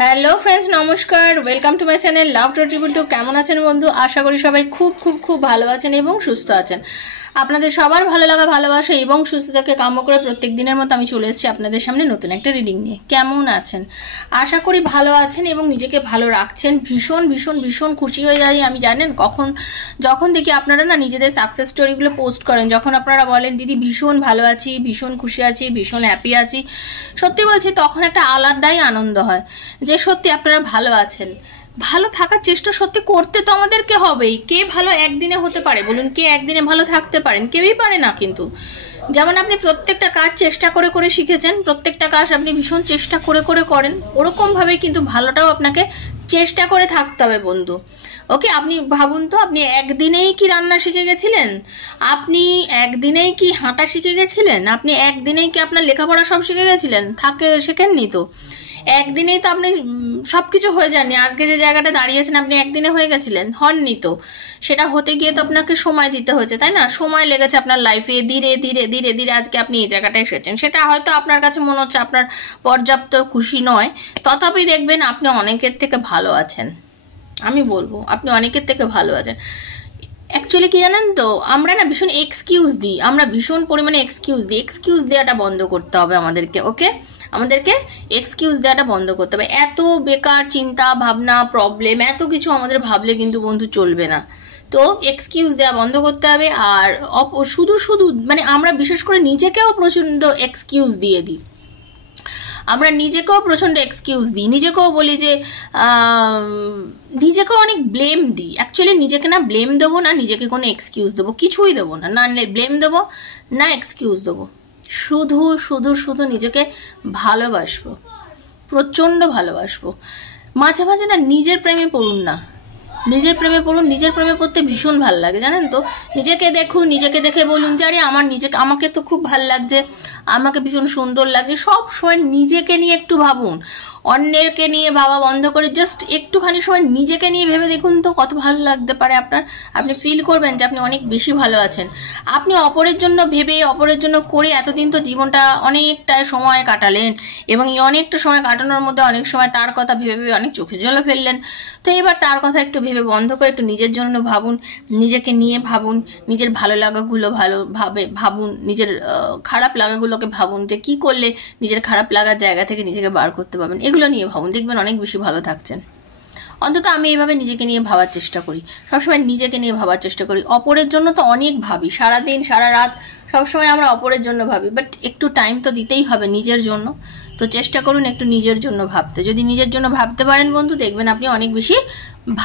Hello friends, নমস্কার। Welcome to my channel love triple two. কেমন আছেন বন্ধু? আশা করি সবাই খুব খুব খুব ভালো আছেন এবং সুস্থ আছেন। আপনাদের সবার ভালো লাগা, ভালোবাসা এবং সুস্থতাকে কাম্য করে প্রত্যেক দিনের মতো আমি চলে এসেছি আপনাদের সামনে নতুন একটা রিডিং নিয়ে। কেমন আছেন? আশা করি ভালো আছেন এবং নিজেকে ভালো রাখছেন। ভীষণ ভীষণ ভীষণ খুশি হয়ে যাই আমি, জানেন, যখন দেখি আপনারা না নিজেদের সাকসেস স্টোরিগুলো পোস্ট করেন, যখন আপনারা বলেন দিদি ভীষণ ভালো আছি, ভীষণ খুশি আছি, ভীষণ হ্যাপি আছি। সত্যি বলছি, তখন একটা আলাদাই আনন্দ হয় যে সত্যি আপনারা ভালো আছেন। ভালো থাকার চেষ্টা সত্যি করতে তো আমাদেরকে হবেই। কে ভালো একদিনে হতে পারে বলুন? কে একদিনে ভালো থাকতে পারেন? কেউই পারে না। কিন্তু যেমন আপনি প্রত্যেকটা কাজ চেষ্টা করে করে শিখেছেন, প্রত্যেকটা কাজ আপনি ভীষণ চেষ্টা করে করে করেন, ওরকমভাবে কিন্তু ভালোটাও আপনাকে চেষ্টা করে থাকতে হবে বন্ধু। ওকে, আপনি ভাবুন তো, আপনি একদিনেই কি রান্না শিখে গেছিলেন? আপনি একদিনেই কি হাঁটা শিখে গেছিলেন? আপনি একদিনেই কি আপনার লেখাপড়া সব শিখে গেছিলেন? শেখেননি তো। একদিনেই তো আপনি সবকিছু হয়ে যাননি। আজকে যে জায়গাটা দাঁড়িয়েছেন আপনি একদিনে হয়ে গেছিলেন? হননি তো। সেটা হতে গিয়ে তো আপনাকে সময় দিতে হয়েছে, তাই না? সময় লেগেছে আপনার লাইফে। ধীরে ধীরে ধীরে ধীরে আজকে আপনি এই জায়গাটায় এসেছেন। সেটা হয়তো আপনার কাছে মনে হচ্ছে আপনার পর্যাপ্ত খুশি নয়, তথাপি দেখবেন আপনি অনেকের থেকে ভালো আছেন। আমি বলবো আপনি অনেকের থেকে ভালো আছেন। অ্যাকচুয়ালি কি জানেন তো, আমরা না ভীষণ এক্সকিউজ দিই, আমরা ভীষণ পরিমাণে এক্সকিউজ দিই। এক্সকিউজ দেওয়াটা বন্ধ করতে হবে আমাদেরকে। ওকে, আমাদেরকে এক্সকিউজ দেওয়াটা বন্ধ করতে হবে। এত বেকার চিন্তা ভাবনা, প্রবলেম, এত কিছু আমাদের ভাবলে কিন্তু বন্ধু চলবে না। তো এক্সকিউজ দেওয়া বন্ধ করতে হবে। আর শুধু শুধু মানে আমরা বিশেষ করে নিজেকেও প্রচণ্ড এক্সকিউজ দিয়ে দিই। আমরা নিজেকেও প্রচণ্ড এক্সকিউজ দিই, নিজেকেও বলি যে নিজেকেও অনেক ব্লেম দিই। অ্যাকচুয়ালি নিজেকে না ব্লেম দেবো না, নিজেকে কোনো এক্সকিউজ দেবো, কিছুই দেবো না। না ব্লেম দেবো, না এক্সকিউজ দেবো। শুধু শুধু শুধু নিজেকে ভালোবাসবো, প্রচণ্ড ভালোবাসবো। মাঝে মাঝে না নিজের প্রেমে পড়ুন না, নিজের প্রেমে পড়ুন। নিজের প্রেমে পড়তে ভীষণ ভালো লাগে, জানেন তো। নিজেকে দেখুন, নিজেকে দেখে বলুন যে আরে আমাকে তো খুব ভালো লাগছে, আমাকে ভীষণ সুন্দর লাগছে। সব সময় নিজেকে নিয়ে একটু ভাবুন, অন্যেরকে নিয়ে ভাবা বন্ধ করে জাস্ট একটুখানি সময় নিজেকে নিয়ে ভেবে দেখুন তো কত ভালো লাগতে পারে আপনার। আপনি ফিল করবেন যে আপনি অনেক বেশি ভালো আছেন। আপনি অপরের জন্য ভেবে, অপরের জন্য করে এতদিন তো জীবনটা অনেকটা সময় কাটালেন, এবং এই অনেকটা সময় কাটানোর মধ্যে অনেক সময় তার কথা ভেবে ভেবে অনেক চোখে জলও ফেললেন। তো এবার তার কথা একটু ভেবে বন্ধ করে একটু নিজের জন্য ভাবুন, নিজেকে নিয়ে ভাবুন, নিজের ভালো লাগাগুলো ভাবুন, নিজের খারাপ লাগাগুলোকে ভাবুন যে কি করলে নিজের খারাপ লাগার জায়গা থেকে নিজেকে বার করতে পারবেন। এগুলো নিয়ে ভাবুন, দেখবেন অনেক বেশি ভালো থাকছেন। অন্তত আমি এইভাবে নিজেকে নিয়ে ভাবার চেষ্টা করি, সবসময় নিজেকে নিয়ে ভাবার চেষ্টা করি। অপরের জন্য তো অনেক ভাবি, সারাদিন সারা রাত সবসময় আমরা অপরের জন্য ভাবি, বাট একটু টাইম তো দিতেই হবে নিজের জন্য। তো চেষ্টা করুন একটু নিজের জন্য ভাবতে। যদি নিজের জন্য ভাবতে পারেন বন্ধু, দেখবেন আপনি অনেক বেশি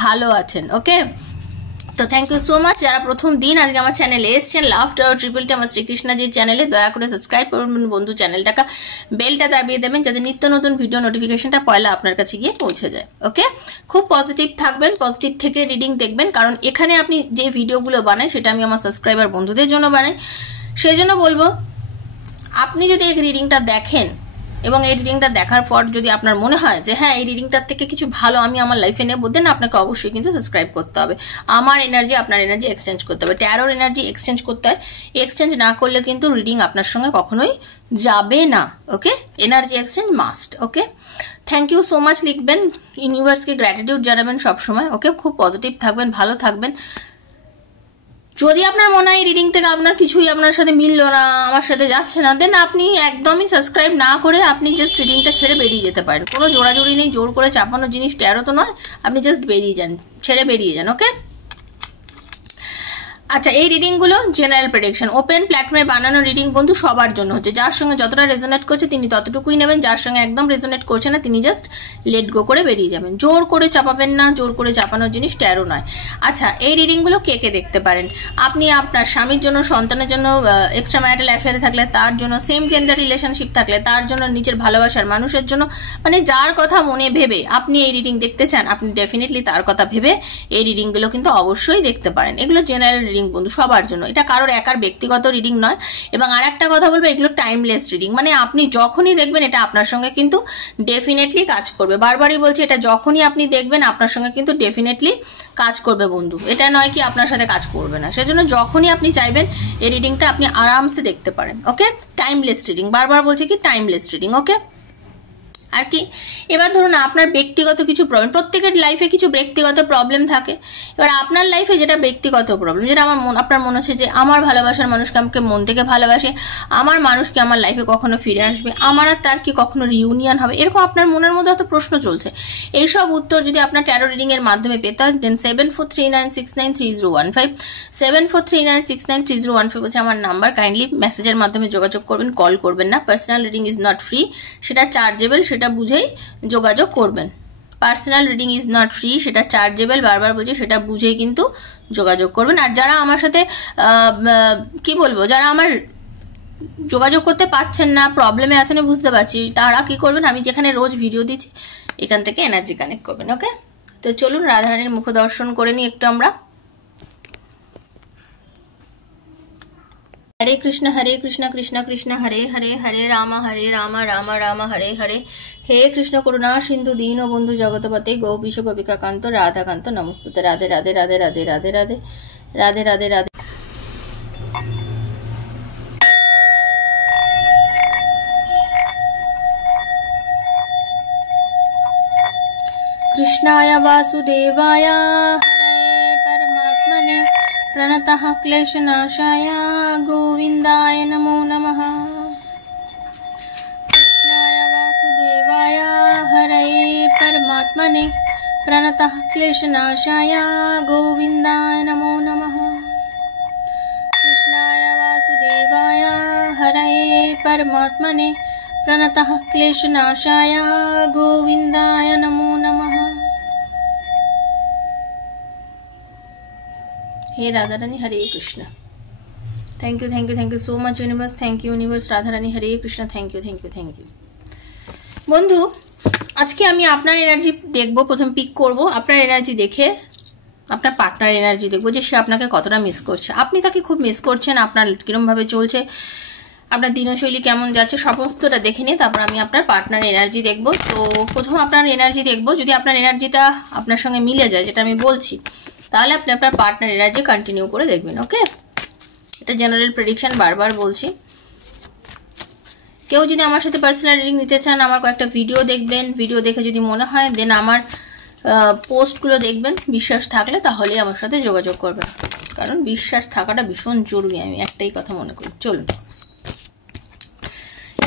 ভালো আছেন। ওকে, তো থ্যাংক ইউ সো মাচ যারা প্রথম দিন আজকে আমার চ্যানেলে এসছেন, লাভ ট্রিপল টু আমার শ্রীকৃষ্ণজির চ্যানেলে। দয়া করে সাবস্ক্রাইব করুন বন্ধু, চ্যানেলটাকে বেলটা দাবিয়ে দেবেন যাতে নিত্য নতুন ভিডিও নোটিফিকেশনটা পয়লা আপনার কাছে গিয়ে পৌঁছে যায়। ওকে, খুব পজিটিভ থাকবেন, পজিটিভ থেকে রিডিং দেখবেন, কারণ এখানে আপনি যে ভিডিওগুলো বানাই সেটা আমি আমার সাবস্ক্রাইবার বন্ধুদের জন্য বানাই। সেই জন্য বলবো, আপনি যদি এই রিডিংটা দেখেন এবং এই রিডিংটা দেখার পর যদি আপনার মনে হয় যে হ্যাঁ এই রিডিংটার থেকে কিছু ভালো আমি আমার লাইফে নেব, দেন আপনাকে অবশ্যই কিন্তু সাবস্ক্রাইব করতে হবে। আমার এনার্জি আপনার এনার্জি এক্সচেঞ্জ করতে হবে, ট্যারোর এনার্জি এক্সচেঞ্জ করতে হয়। এক্সচেঞ্জ না করলে কিন্তু রিডিং আপনার সঙ্গে কখনোই যাবে না। Okay, energy exchange must. Okay, thank you so much লিখবেন, ইউনিভার্সকে গ্র্যাটিটিউড জানাবেন সবসময়। ওকে, খুব পজিটিভ থাকবেন, ভালো থাকবেন। যদি আপনার মনে হয় রিডিং থেকে আপনার কিছুই আপনার সাথে মিললো না, আমার সাথে যাচ্ছে না, দেন আপনি একদমই সাবস্ক্রাইব না করে আপনি জাস্ট রিডিংটা ছেড়ে বেরিয়ে যেতে পারেন। কোনো জোড়াজোড়ি নেই, জোর করে চাপানো জিনিস ট্যারো তো নয়। আপনি জাস্ট বেরিয়ে যান, ছেড়ে বেরিয়ে যান। ওকে, আচ্ছা, এই রিডিংগুলো জেনারেল প্রেডিকশন, ওপেন প্ল্যাটফর্মে বানানো রিডিং বন্ধু, সবার জন্য হচ্ছে। যার সঙ্গে যতটা রেজোনেট করছে তিনি ততটুকুই নেবেন, যার সঙ্গে একদম রেজোনেট করছে না তিনি জাস্ট লেট গো করে বেরিয়ে যাবেন। জোর করে চাপাবেন না, জোর করে চাপানোর জিনিস ট্যারো নয়। আচ্ছা, এই রিডিংগুলো কে কে দেখতে পারেন? আপনি আপনার স্বামীর জন্য, সন্তানের জন্য, এক্সট্রা ম্যারিটাল অ্যাফেয়ারে থাকলে তার জন্য, সেম জেন্ডার রিলেশনশিপ থাকলে তার জন্য, নিজের ভালোবাসার মানুষের জন্য, মানে যার কথা মনে ভেবে আপনি এই রিডিং দেখতে চান, আপনি ডেফিনেটলি তার কথা ভেবে এই রিডিংগুলো কিন্তু অবশ্যই দেখতে পারেন। এগুলো জেনারেল রিডিং বন্ধু, সবার জন্য। এটা কারোর একার ব্যক্তিগত রিডিং নয়। এবং আর একটা কথা বলবো, এগুলো টাইমলেস রিডিং, মানে আপনি যখনই দেখবেন এটা আপনার সঙ্গে কিন্তু ডেফিনেটলি কাজ করবে। বারবারই বলছি, এটা যখনই আপনি দেখবেন আপনার সঙ্গে কিন্তু ডেফিনেটলি কাজ করবে বন্ধু। এটা নয় কি আপনার সাথে কাজ করবে না। সেজন্য যখনই আপনি চাইবেন এই রিডিংটা আপনি আরামসে দেখতে পারেন। ওকে, টাইমলেস রিডিং, বারবার বলছি কি টাইমলেস রিডিং। ওকে, আর কি। এবার ধরুন আপনার ব্যক্তিগত কিছু প্রবলেম, প্রত্যেকের লাইফে কিছু ব্যক্তিগত প্রবলেম থাকে। এবার আপনার লাইফে যেটা ব্যক্তিগত প্রবলেম, যেটা আপনার মনে হচ্ছে যে আমার ভালোবাসার মানুষকে আমাকে মন থেকে ভালোবাসে, আমার মানুষকে আমার লাইফে কখনো ফিরে আসবে, আমার আর তার কি কখনো রিউনিয়ন হবে, এরকম আপনার মনের মধ্যে হয়তো প্রশ্ন চলছে। এইসব উত্তর যদি আপনার ট্যারো রিডিংয়ের মাধ্যমে পেতে হয়, দেন 7439693015 7439693015 হচ্ছে আমার নাম্বার। কাইন্ডলি মেসেজের মাধ্যমে যোগাযোগ করবেন, কল করবেন না। Personal reading is not free, সেটা চার্জেবল, সেটা বুঝেই যোগাযোগ করবেন। Personal reading is not free, সেটা চার্জেবল, বারবার বলছি, সেটা বুঝেই কিন্তু যোগাযোগ করবেন। আর যারা আমার সাথে কি বলবো, যারা আমার যোগাযোগ করতে পারছেন না, প্রবলেমে আছেন, বুঝতে পারছি, তারা কি করবেন, আমি যেখানে রোজ ভিডিও দিচ্ছি এখান থেকে এনার্জি কানেক্ট করবেন। ওকে, তো চলুন রাধারানীর মুখ দর্শন করে নিই একটু আমরা। हरे कृष्ण कृष्ण कृष्ण हरे हरे, हरे राम राम राम हरे हरे। हे कृष्ण करुणा सिंधु दीन बंधु जगतपते गोपीश गोपिका कांत राधा कांत नमस्तुते। राधे राधे राधे राधे राधे राधे राधे राधे राधे। कृष्णाय वासुदेवाय हरे परमात्मने प्रणतः क्लेशनाशाय गोविंदाय नमो नमः। कृष्णाय वासुदेवाय हरे परमात्मने प्रणतः क्लेशनाशाय गोविंदाय नमो नमः। कृष्णाय वासुदेवाय हरे परमात्मने प्रणतः क्लेशनाशाय गोविंदाय नमो नमः। हे Radha Rani, Hare Krishna. Thank you so much universe, thank you universe. Radha Rani, Hare Krishna, thank you. বন্ধু, আজকে আমি আপনার এনার্জি দেখব, প্রথম পিক করব। আপনার এনার্জি দেখে আপনার পার্টনার এনার্জি দেখব, যে সে আপনাকে কতটা মিস করছে, আপনি তাকে খুব মিস করছেন, আপনার কিরমভাবে চলছে, আপনার দিনশৈলী কেমন যাচ্ছে, সমস্তটা দেখে নিয়ে তারপর আমি আপনার পার্টনার এনার্জি দেখব। তো প্রথম আপনার এনার্জি দেখব, যদি আপনার এনার্জিটা আপনার সঙ্গে মিলে যায়, যেটা আমি বলছি, তাহলে আপনি আপনার পার্টনার এনার্জি কন্টিনিউ করে দেখবেন। ওকে, এটা জেনারেল প্রেডিকশন, বারবার বলছি। কেউ যদি আমার সাথে পার্সোনাল রিডিং নিতে চান, আমার কয়েকটা ভিডিও দেখবেন, ভিডিও দেখে যদি মনে হয়, দেন আমার পোস্টগুলো দেখবেন, বিশ্বাস থাকলে তাহলেই আমার সাথে যোগাযোগ করবেন, কারণ বিশ্বাস থাকাটা ভীষণ জরুরি, আমি একটাই কথা মনে করি। চলুন।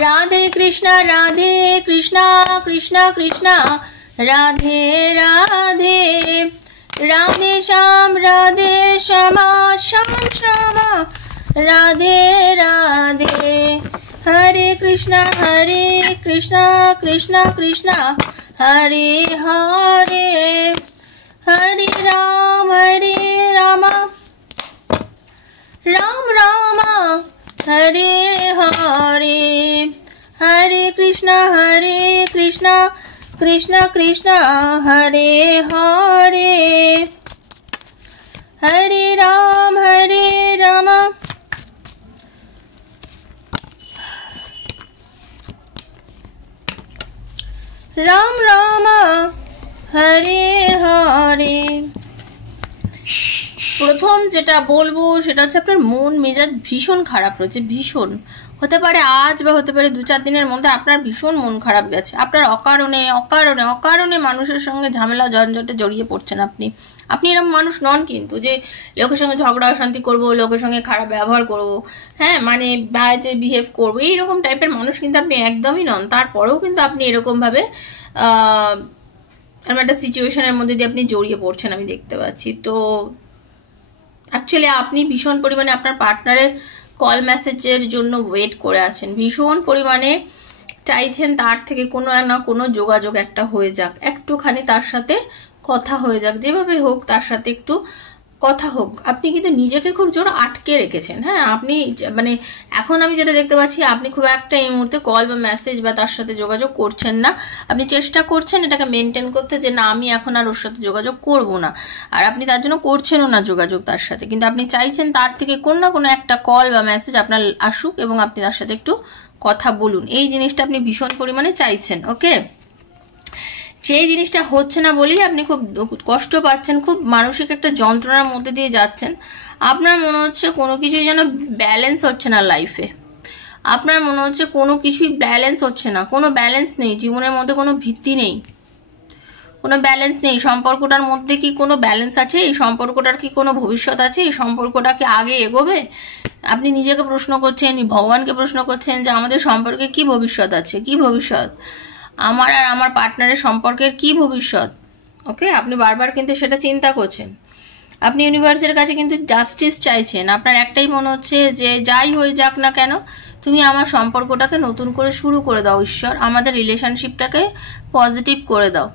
রাধে কৃষ্ণ কৃষ্ণ কৃষ্ণ রাধে রাধে, রাধে শ্যাম শ্যাম শ্যাম, রাধে রাধে। हरे कृष्णा कृष्णा कृष्णा हरे हरे, हरे राम राम राम हरे हरे, हरे कृष्णा कृष्णा कृष्णा हरे हरे, हरे राम राम राम हरे हरे। প্রথম যেটা বলবো সেটা হচ্ছে আপনার মন মেজাজ ভীষণ খারাপ রয়েছে, ভীষণ। হতে পারে আজ বা হতে পারে 2-4 দিনের মধ্যে আপনার ভীষণ মন খারাপ গেছে, আপনার অকারণে মানুষের সঙ্গে ঝামেলা ঝঞ্ঝটে জড়িয়ে পড়ছেন। আপনি এরকম মানুষ নন কিন্তু, যে লোকের সঙ্গে ঝগড়া অশান্তি করবো, লোকের সঙ্গে খারাপ ব্যবহার করবো, হ্যাঁ, মানে বাজে বিহেভ করবো, এইরকম টাইপের মানুষ কিন্তু আপনি একদমই নন। তারপরেও কিন্তু আপনি এরকমভাবে একটা সিচুয়েশনের মধ্যে দিয়ে আপনি জড়িয়ে পড়ছেন, আমি দেখতে পাচ্ছি। তো অ্যাকচুয়ালি আপনি ভীষণ পরিমাণে আপনার পার্টনারের কল মেসেজের জন্য ওয়েট করে আছেন, ভীষণ পরিমাণে চাইছেন তার থেকে কোনো না কোনো যোগাযোগ একটা হয়ে যাক, একটুখানি তার সাথে কথা হয়ে যাক, যেভাবে হোক তার সাথে একটু কথা হোক। আপনি কিন্তু নিজেকে খুব জোর আটকে রেখেছেন। হ্যাঁ, আপনি মানে এখন আমি যেটা দেখতে পাচ্ছি, আপনি খুব একটা এই মুহূর্তে কল বা মেসেজ বা তার সাথে যোগাযোগ করছেন না। আপনি চেষ্টা করছেন এটাকে মেনটেন করতে, যে না আমি এখন আর ওর সাথে যোগাযোগ করব না, আর আপনি তার জন্য করছেনও না যোগাযোগ তার সাথে, কিন্তু আপনি চাইছেন তার থেকে কোনো না কোনো একটা কল বা মেসেজ আপনার আসুক এবং আপনি তার সাথে একটু কথা বলুন। এই জিনিসটা আপনি ভীষণ পরিমাণে চাইছেন। ওকে, সেই জিনিসটা হচ্ছে না বলেই আপনি খুব কষ্ট পাচ্ছেন, খুব মানসিক একটা যন্ত্রণার মধ্যে দিয়ে যাচ্ছেন। আপনার মনে হচ্ছে কোনো কিছুই যেন ব্যালেন্স হচ্ছে না লাইফে। আপনার মনে হচ্ছে কোনো কিছুই ব্যালেন্স হচ্ছে না, কোনো ব্যালেন্স নেই জীবনের মধ্যে, কোনো ভিত্তি নেই, কোনো ব্যালেন্স নেই। সম্পর্কটার মধ্যে কি কোনো ব্যালেন্স আছে? এই সম্পর্কটার কি কোনো ভবিষ্যৎ আছে? এই সম্পর্কটা কি আগে এগোবে? আপনি নিজেকে প্রশ্ন করছেন, ভগবানকে প্রশ্ন করছেন যে আমাদের সম্পর্কে কি ভবিষ্যৎ আছে, কি ভবিষ্যৎ, আমার আর আমার পার্টনারের সম্পর্কের কি ভবিষ্যৎ। ওকে, আপনি বারবার কিন্তু সেটা চিন্তা করছেন। আপনি ইউনিভার্সের কাছে কিন্তু জাস্টিস চাইছেন। আপনার একটাই মনে হচ্ছে যে যাই হয়ে যাক না কেন, তুমি আমার সম্পর্কটাকে নতুন করে শুরু করে দাও ঈশ্বর, আমাদের রিলেশনশিপটাকে পজিটিভ করে দাও,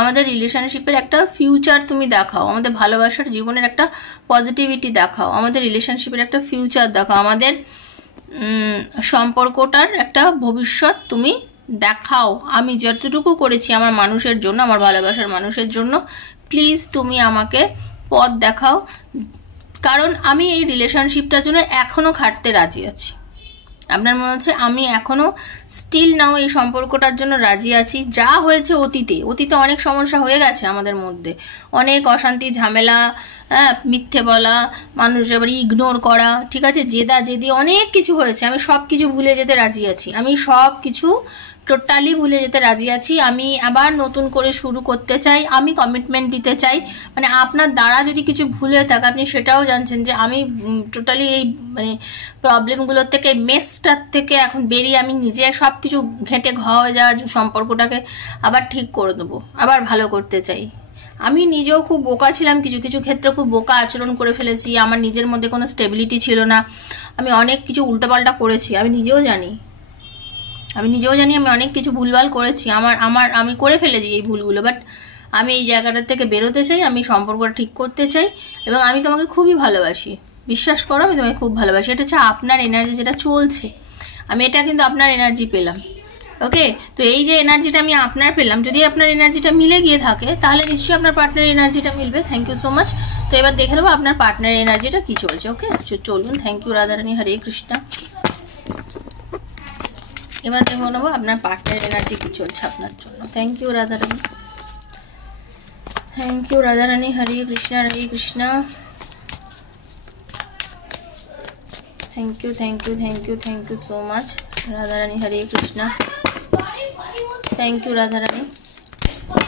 আমাদের রিলেশনশিপের একটা ফিউচার তুমি দেখাও, আমাদের ভালোবাসার জীবনের একটা পজিটিভিটি দেখাও, আমাদের রিলেশনশিপের একটা ফিউচার দেখাও, আমাদের সম্পর্কটার একটা ভবিষ্যৎ তুমি দেখাও। আমি যতটুকু করেছি আমার মানুষের জন্য, আমার ভালোবাসার মানুষের জন্য, প্লিজ তুমি আমাকে পথ দেখাও, কারণ আমি এই রিলেশনশিপটার জন্য এখনো খাটতে রাজি আছি। আপনার মনে হচ্ছে আমি এখনো স্টিল নাও এই সম্পর্কটার জন্য রাজি আছি। যা হয়েছে অতীতে, অতীতে অনেক সমস্যা হয়ে গেছে আমাদের মধ্যে, অনেক অশান্তি, ঝামেলা, মিথ্যে বলা, মানুষের বাড়ি ইগনোর করা, ঠিক আছে, জেদা জেদি, অনেক কিছু হয়েছে। আমি সব কিছু ভুলে যেতে রাজি আছি, আমি সব কিছু টোটালি ভুলে যেতে রাজি আছি। আমি আবার নতুন করে শুরু করতে চাই, আমি কমিটমেন্ট দিতে চাই। মানে আপনার দ্বারা যদি কিছু ভুলে থাকে আপনি সেটাও জানছেন যে আমি টোটালি এই মানে প্রবলেমগুলোর থেকে, মেসটার থেকে এখন বেরিয়ে আমি নিজে সব কিছু ঘেঁটে হয়ে যাওয়া সম্পর্কটাকে আবার ঠিক করে দেবো, আবার ভালো করতে চাই। আমি নিজেও খুব বোকা ছিলাম, কিছু কিছু ক্ষেত্রে খুব বোকা আচরণ করে ফেলেছি, আমার নিজের মধ্যে কোনো স্টেবিলিটি ছিল না, আমি অনেক কিছু উল্টোপাল্টা করেছি, আমি নিজেও জানি আমি অনেক কিছু ভুলভাল করেছি, আমি করে ফেলেছি এই ভুলগুলো। বাট আমি এই জায়গাটার থেকে বেরোতে চাই, আমি সম্পর্কটা ঠিক করতে চাই, এবং আমি তোমাকে খুবই ভালোবাসি, বিশ্বাস করো আমি তোমাকে খুব ভালোবাসি। এটা হচ্ছে আপনার এনার্জি যেটা চলছে, আমি এটা কিন্তু আপনার এনার্জি পেলাম। ওকে, তো এই যে এনার্জিটা আমি আপনার পেলাম, যদি আপনার এনার্জিটা মিলে গিয়ে থাকে তাহলে নিশ্চয়ই আপনার পার্টনারের এনার্জিটা মিলবে। Thank you so much. তো এবার দেখে নেবো আপনার পার্টনারের এনার্জিটা কি চলছে। ওকে, চলুন। Thank you Radharani, Hare Krishna. এবার দেখে নেবো আপনার পার্টনারের এনার্জি কি চলছে আপনার জন্য। Thank you Radharani, thank you Radharani, Hare Krishna, Hare Krishna. Thank you, thank you, thank you, thank you so much Radharani, Hare Krishna. Thank you Radharani.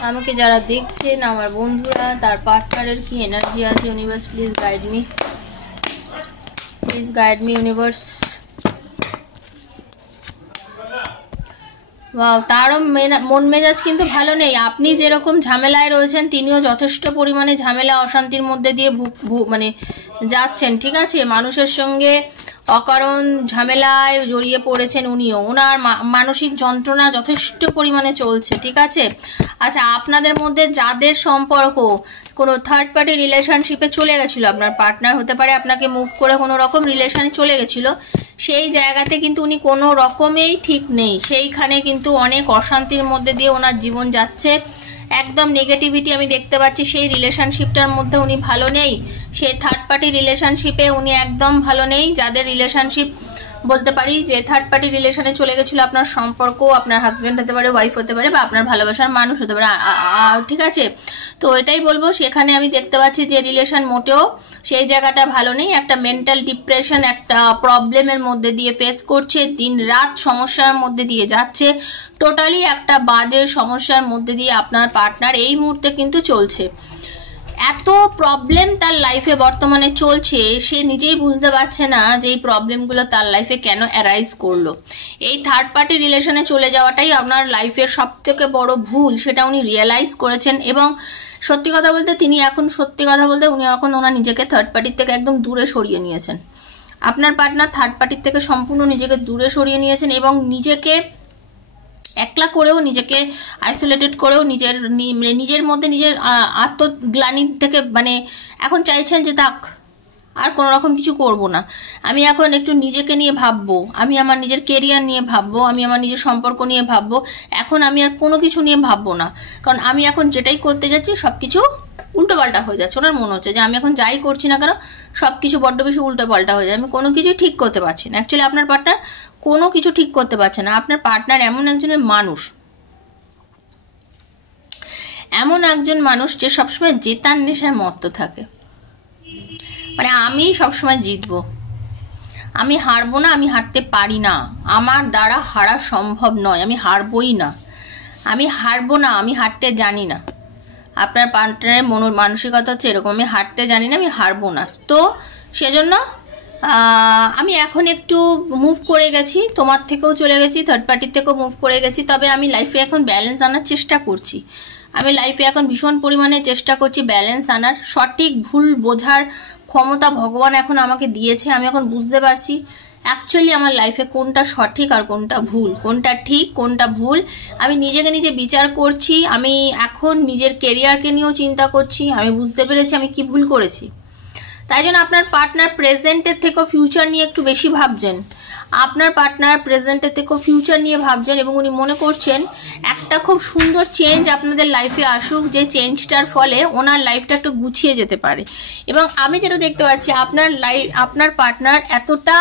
আমাকে যারা দেখছেন আমার বন্ধুরা, তার পার্টনারের কি এনার্জি আছে, universe please guide me, please guide me universe. তারও মন মেজাজ কিন্তু ভালো নেই। আপনি যেরকম ঝামেলায় রয়েছেন তিনিও যথেষ্ট পরিমাণে ঝামেলা, অশান্তির মধ্যে দিয়ে মানে যাচ্ছেন, ঠিক আছে। মানুষের সঙ্গে অকারণ ঝামেলায় জড়িয়ে পড়েছেন উনিও, ওনার মানসিক যন্ত্রণা যথেষ্ট পরিমাণে চলছে, ঠিক আছে। আচ্ছা, আপনাদের মধ্যে যাদের সম্পর্ক কোনো থার্ড পার্টি রিলেশনশিপে চলে গেছিলো, আপনার পার্টনার হতে পারে আপনাকে মুভ করে কোনো রকম রিলেশনে চলে গেছিলো, সেই জায়গাতে কিন্তু উনি কোনো রকমেই ঠিক নেই, সেইখানে কিন্তু অনেক অশান্তির মধ্যে দিয়ে ওনার জীবন যাচ্ছে, একদম নেগেটিভিটি আমি দেখতে পাচ্ছি। সেই রিলেশনশিপটার মধ্যে উনি ভালো নেই, সেই থার্ড পার্টি রিলেশনশিপে উনি একদম ভালো নেই। যাদের রিলেশনশিপ বলতে পারি যে থার্ড পার্টি রিলেশনে চলে গেছিলো, আপনার সম্পর্ক, আপনার হাজব্যান্ড হতে পারে, ওয়াইফ হতে পারে, বা আপনার ভালোবাসার মানুষ হতে পারে, ঠিক আছে। তো এটাই বলবো, সেখানে আমি দেখতে পাচ্ছি যে রিলেশন মোটেও সেই জায়গাটা ভালো নেই, একটা মেন্টাল ডিপ্রেশন, একটা প্রবলেমের মধ্যে দিয়ে ফেস করছে, দিন রাত সমস্যার মধ্যে দিয়ে যাচ্ছে, টোটালি একটা বাজে সমস্যার মধ্যে দিয়ে আপনার পার্টনার এই মুহূর্তে কিন্তু চলছে। এত প্রবলেম তার লাইফে বর্তমানে চলছে, সে নিজেই বুঝতে পারছে না যে এই প্রবলেমগুলো তার লাইফে কেন অ্যারাইজ করলো। এই থার্ড পার্টি রিলেশনে চলে যাওয়াটাই আপনার লাইফের সব থেকে বড় ভুল, সেটা উনি রিয়েলাইজ করেছেন। এবং সত্যি কথা বলতে উনি এখন ওনার নিজেকে থার্ড পার্টির থেকে একদম দূরে সরিয়ে নিয়েছেন। আপনার পার্টনার থার্ড পার্টির থেকে সম্পূর্ণ নিজেকে দূরে সরিয়ে নিয়েছেন, এবং নিজেকে একলা করেও, নিজেকে আইসোলেটেড করেও, নিজের মধ্যে নিজের আত্মগ্লানি থেকে মানে এখন চাইছেন যে থাক, আর কোনো রকম কিছু করব না, আমি এখন একটু নিজেকে নিয়ে ভাববো, আমি আমার নিজের কেরিয়ার নিয়ে ভাববো, আমি আমার নিজের সম্পর্ক নিয়ে ভাববো, এখন আমি আর কোনো কিছু নিয়ে ভাববো না। কারণ আমি এখন যেটাই করতে যাচ্ছি সব কিছু উল্টোপাল্টা হয়ে যাচ্ছে। ওনার মনে হচ্ছে যে আমি এখন যাই করছি না কেন সব কিছু বড্ড বেশি উল্টোপাল্টা হয়ে যায়, আমি কোনো কিছু ঠিক করতে পারছি না। অ্যাকচুয়ালি আপনার পার্টনার কোনো কিছু ঠিক করতে পারছে না। আপনার পার্টনার এমন একজন মানুষ যে সবসময় জেতার নেশায় মত্ত থাকে, মানে আমি সবসময় জিতবো, আমি হারবো না, আমি হারতে পারি না, আমার দ্বারা হারা সম্ভব নয়, আমি হারবই না, আমি হারবো না, আমি হারতে জানি না। আপনার পার্টনারের মানসিকতা হচ্ছে এরকম, আমি হারতে জানি না, আমি হারবো না। তো সেজন্য আমি এখন একটু মুভ করে গেছি, তোমার থেকেও চলে গেছি, থার্ড পার্টির থেকেও মুভ করে গেছি, তবে আমি লাইফে এখন ব্যালেন্স আনার চেষ্টা করছি। আমি লাইফে এখন ভীষণ পরিমাণে চেষ্টা করছি ব্যালেন্স আনার। সঠিক ভুল বোঝার ক্ষমতা ভগবান এখন আমাকে দিয়েছে। আমি এখন বুঝতে পারছি অ্যাকচুয়ালি আমার লাইফে কোনটা সঠিক আর কোনটা ভুল, কোনটা ঠিক কোনটা ভুল। আমি নিজেকে নিজে বিচার করছি। আমি এখন নিজের কেরিয়ারকে নিয়েও চিন্তা করছি। আমি বুঝতে পেরেছি আমি কি ভুল করেছি। তাই জন্য আপনার পার্টনার প্রেজেন্টের থেকেও ফিউচার নিয়ে একটু বেশি ভাবছেন। আপনার পার্টনার প্রেজেন্টের থেকেও ফিউচার নিয়ে ভাবছেন এবং উনি মনে করছেন একটা খুব সুন্দর চেঞ্জ আপনাদের লাইফে আসুক, যে চেঞ্জটার ফলে ওনার লাইফটা একটু গুছিয়ে যেতে পারে। এবং আমি যেটা দেখতে পাচ্ছি আপনার পার্টনার এতটা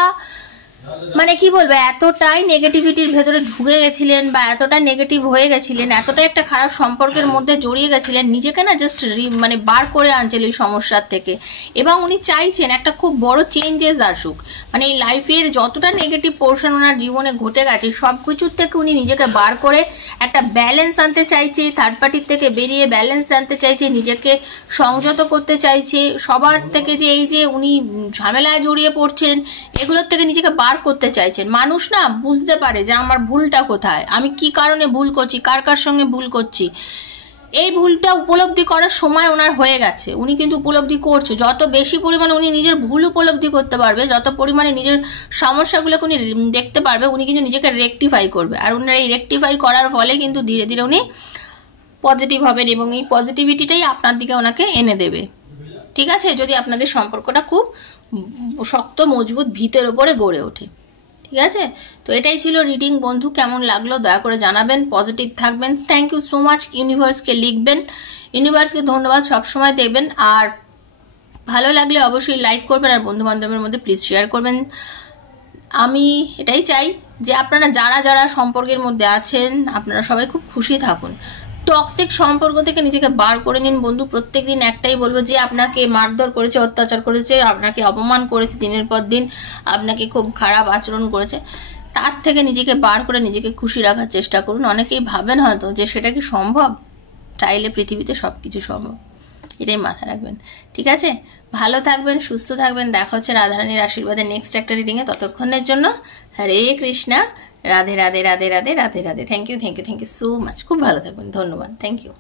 মানে কি বলবো, এতটাই নেগেটিভিটির ভেতরে ঢুকে গেছিলেন বা এতটা নেগেটিভ হয়ে গেছিলেন, এতটাই একটা খারাপ সম্পর্কের মধ্যে জড়িয়ে গেছিলেন, নিজেকে না জাস্ট মানে বার করে আনছিল এই সমস্যার থেকে। এবং উনি চাইছেন একটা খুব বড় চেঞ্জেস আসুক, মানে এই লাইফের যতটা নেগেটিভ পোর্শন ওনার জীবনে ঘটে গেছে সব কিছুর থেকে উনি নিজেকে বার করে একটা ব্যালেন্স আনতে চাইছে, থার্ড পার্টির থেকে বেরিয়ে ব্যালেন্স আনতে চাইছে, নিজেকে সংযত করতে চাইছে সবার থেকে, যে এই যে উনি ঝামেলায় জড়িয়ে পড়ছেন এগুলোর থেকে নিজেকে বার করতে চাইছেন। মানুষ না বুঝতে পারে যে আমার ভুলটা কোথায়, আমি কি কারণে ভুল করছি, কার কার সঙ্গে ভুল করছি। এই ভুলটা উপলব্ধি করার সময় ওনার হয়ে গেছে, উনি কিন্তু উপলব্ধি করছে। যত বেশি পরিমাণে উনি নিজের ভুল উপলব্ধি করতে পারবে, যত পরিমাণে নিজের সমস্যাগুলোকে উনি দেখতে পারবে, উনি কিন্তু নিজেকে রেকটিফাই করবে। আর উনার এই রেকটিফাই করার ফলে কিন্তু ধীরে ধীরে উনি পজিটিভ হবেন এবং এই পজিটিভিটিটাই আপনার দিকে ওনাকে এনে দেবে। ঠিক আছে, যদি আপনাদের সম্পর্কটা খুব শক্ত মজবুত ভিতের ওপরে গড়ে ওঠে। ঠিক আছে, তো এটাই ছিল রিডিং। বন্ধু কেমন লাগলো দয়া করে জানাবেন, পজিটিভ থাকবেন। Thank you so much. ইউনিভার্সকে লিখবেন, ইউনিভার্সকে ধন্যবাদ সবসময় দেবেন। আর ভালো লাগলে অবশ্যই লাইক করবেন আর বন্ধু বান্ধবের মধ্যে প্লিজ শেয়ার করবেন। আমি এটাই চাই যে আপনারা যারা যারা সম্পর্কের মধ্যে আছেন আপনারা সবাই খুব খুশি থাকুন। টক্সিক সম্পর্ক থেকে নিজেকে বার করে নিন বন্ধু। প্রত্যেকদিন একটাই বলবো, যে আপনাকে মারধর করেছে, অত্যাচার করেছে, আপনাকে অপমান করেছে, দিনের পর দিন আপনাকে খুব খারাপ আচরণ করেছে, তার থেকে নিজেকে বার করে নিজেকে খুশি রাখার চেষ্টা করুন। অনেকেই ভাবেন হয়তো যে সেটা কি সম্ভব, চাইলে পৃথিবীতে সব কিছু সম্ভব, এটাই মাথায় রাখবেন। ঠিক আছে, ভালো থাকবেন, সুস্থ থাকবেন। দেখা হচ্ছে রাধারানীর আশীর্বাদে নেক্সট একটা রিডিংয়ে। ততক্ষণের জন্য Hare Krishna, Radhe Radhe Radhe Radhe Radhe Radhe. Thank you so much. খুব ভালো থাকবেন, ধন্যবাদ, থ্যাংক ইউ।